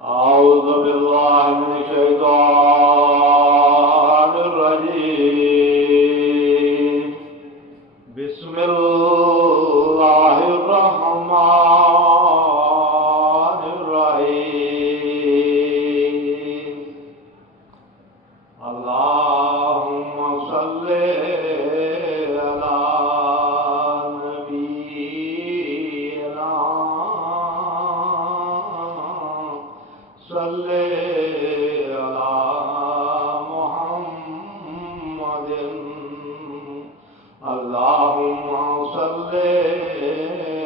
أعوذ بالله من الشيطان الرجيم بسم الله الرحمن الرحيم اللهم صل على نبينا صل على محمد اللهم صل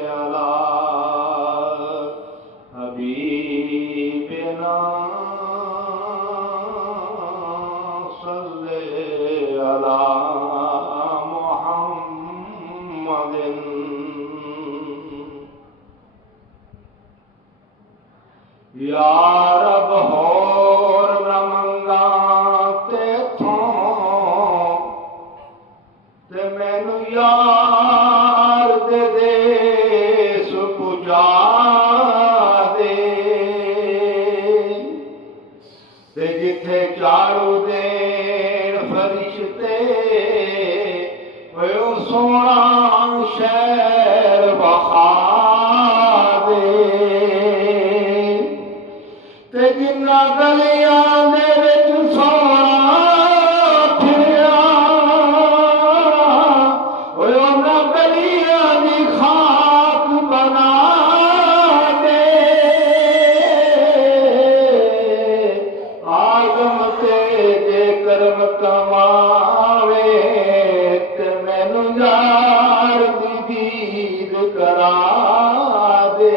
على حبيبنا صل على محمد या रब होर न मंगा तेथों ते मैनू यार दे देस पुजा दे ते जिथे चारू देन फरिश्ते वो सोना शहर बहा दे ते जिन्ना गलियां दे विच सोना फिरिया ओए उन्हां गलियां दी खाक बना दे आदम ते जे कर्म कमावे ते मैनू यार दी दीद करा दे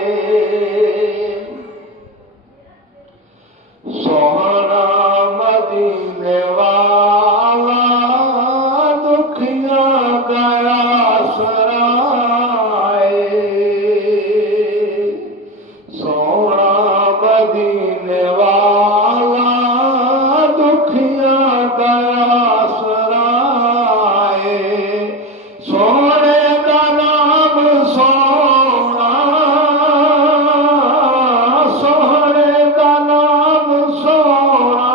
सोहना मदीने वाला दुखियां गया सराए सोहना मदीने वाला दुखियां गया सराए सोने का नाम सोना सोने का नाम सोना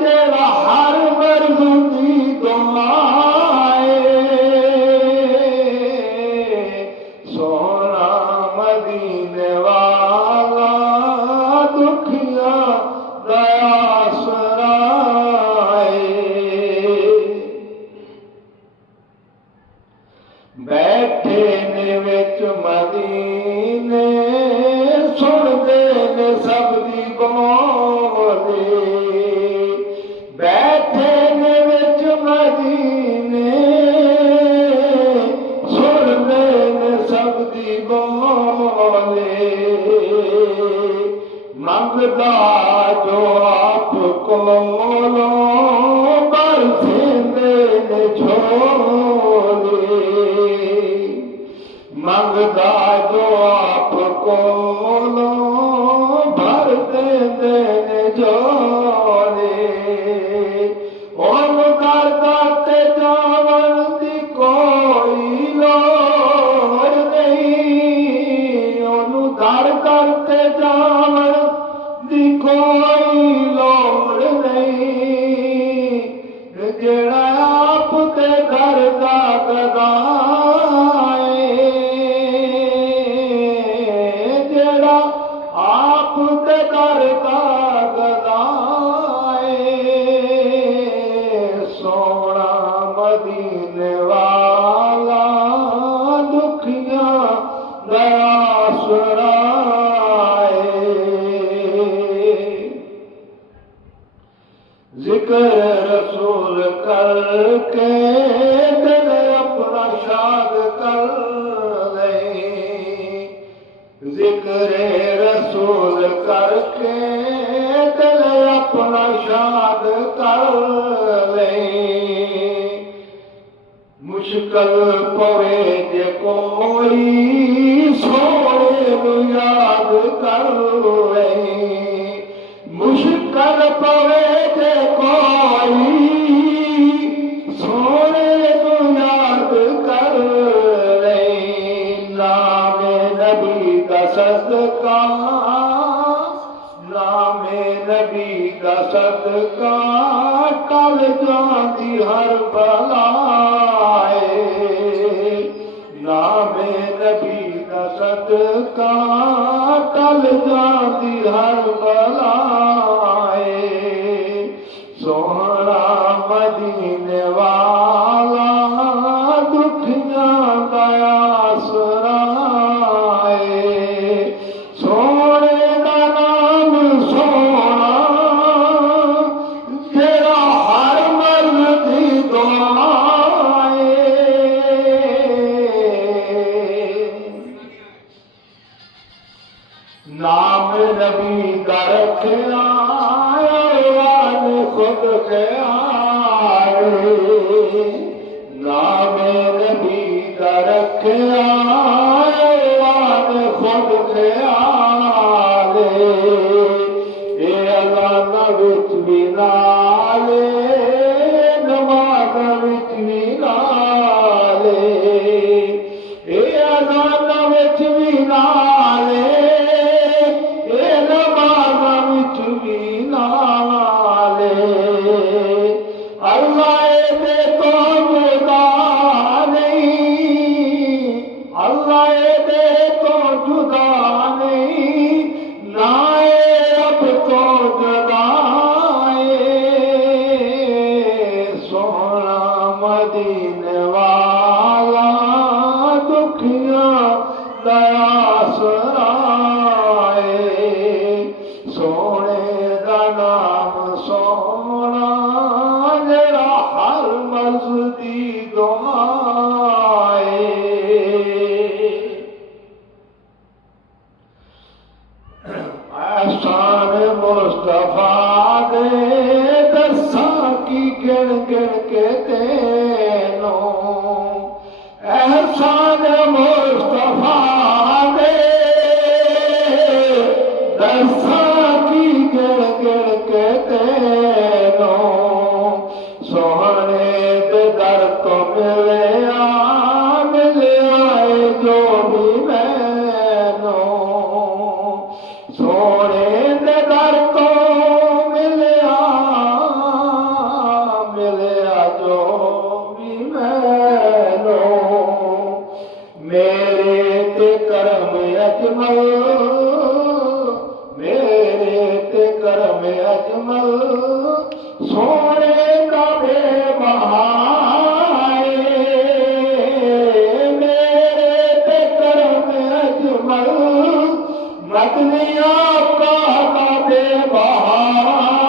जेड़ा हर मर्द दी दुआए सोना मदीने वाला दुखियां गया सराए बैठे ने विच मदीने सुनदे ने सब दी बोली बैठे ने विच मदीने सुनदे ने सब दी बोली मंगदा जो आप कोलों बरसेंदे ने झोली मंगदा जो आप कोलों भर देंदे ने झोली ओनू दर दर ते जावन दी कोई लोड़ नहीं ओनू दर दर ते जावन दी कोई लोड़ नहीं जेड़ा आप ते घर दा गदाए जेड़ा आप ते घर दा गदाए सोना मदीने वाला दुखियां गया सराए जिक्र रसूल करके दिल अपना शाद कर ले जिक्र रसूल करके दिल अपना शाद कर ले मुश्किल पवे जे कोई सोने नू याद कर ले मुश्किल पवे जे कोई सोने नू याद कर ले नाम नबी का सदका सदका टल जाती हर बलाए नामे नबी दा सदका टल जाती हर बलाए सोहना मदीने वाला दुखियां दा आसराए सोने दा नाम सोना जेड़ा हर मर्द दी दुआए नाम नबी दा रखिया खुद के आए नाम नबी दा रखिया खुद के आले ए अज़ाना विच भी नाले नमाज़ विच भी नाले ए अज़ाना विच भी नाले ए नमाज़ विच भी नाले अल्लाह दे तो जुदा नहीं अल्लाह दे तो जुदा नहीं ना अब तो जुदाए सोना मदीने वाला दुखियां दा आसराए सोने दा नाम सोना जेड़ा हर मर्ज़ दी दुआए एहसान मुस्तफा दे दसां की गिन गिन के तेनों एहसान मुस्तफा दे दसां की गिन गिन के तेनों सोहने दे दर तो मिले आए जो भी मैनों सोने दे दर तो मिले जो भी मैनों मेरे ते करम अजमल मेरे ते करम अजमल सोने का बेबहाए मेरे ते करम अजमल मदनिया का बेबहाए